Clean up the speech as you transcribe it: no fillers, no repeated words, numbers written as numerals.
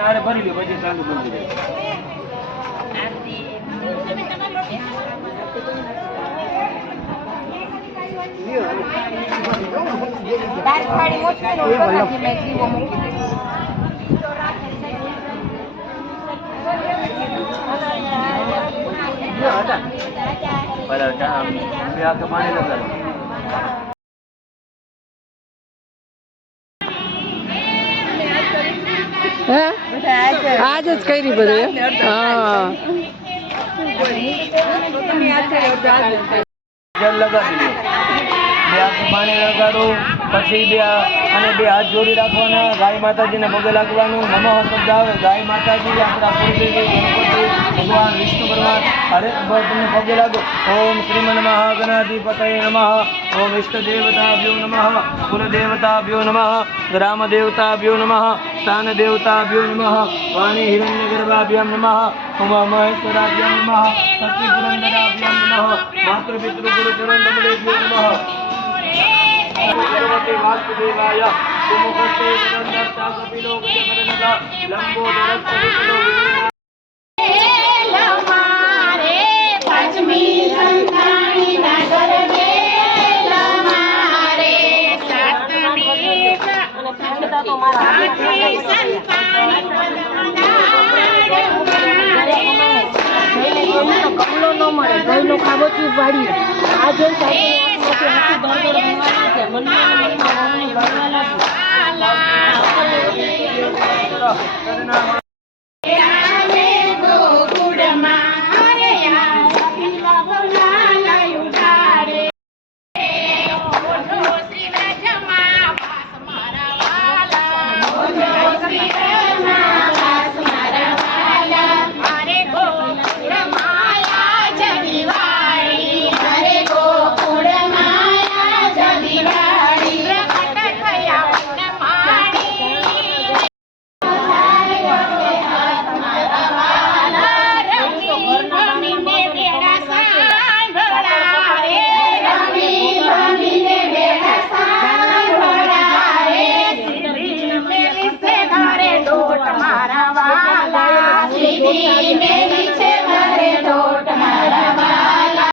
ને આરે ભરી લ્યો પછી ચાલુ કરી દે દાળ થાળી મોટી નો બનાવી મે દીવો મૂકી દે બરાબર ચા બે આકે પાણી લગાડો आज ज करी બધું હા જલ લગાડી લો બે આકે પાણી લગાડો પછી બે હાથ જોડી રાખવાના ગાય માતાજીને પગે લાગવાનું નમઃ શબ્દ આવે ગાય માતાજી આપણા કુળદેવી ગણપતિ ભગવાન વિષ્ણુ ભગવાન હરે તમને પગે લાગો ઓમ શ્રીમન મહાગણાધિપતય નમઃ ઓમ ઇષ્ટ દેવતાભ્યો નમઃ કુલ દેવતાભ્યો નમઃ ગ્રામ દેવતાભ્યો નમઃ સ્થાન દેવતાભ્યો નમઃ વાણી હિરણ્ય ગર્ભાભ્યામ નમઃ ઉમા મહેશ્વરાભ્યામ નમઃ સતી પુરંદરાભ્યામ નમઃ માતૃ પિતૃ ગુરુ ચરણ કમલેભ્યો નમઃ सर्वते वासुदेवाय सुमुखस्ते नंदस्ता कपिलो गजकरणगा लंबोदरस्य विपुलो लमारे पंचमी संतानी नगर के लमारे सतमी संता तो मारा संतानी કમલો ન મળે ગઈનો ખાબોચી વાડી આ જો સાહેબ में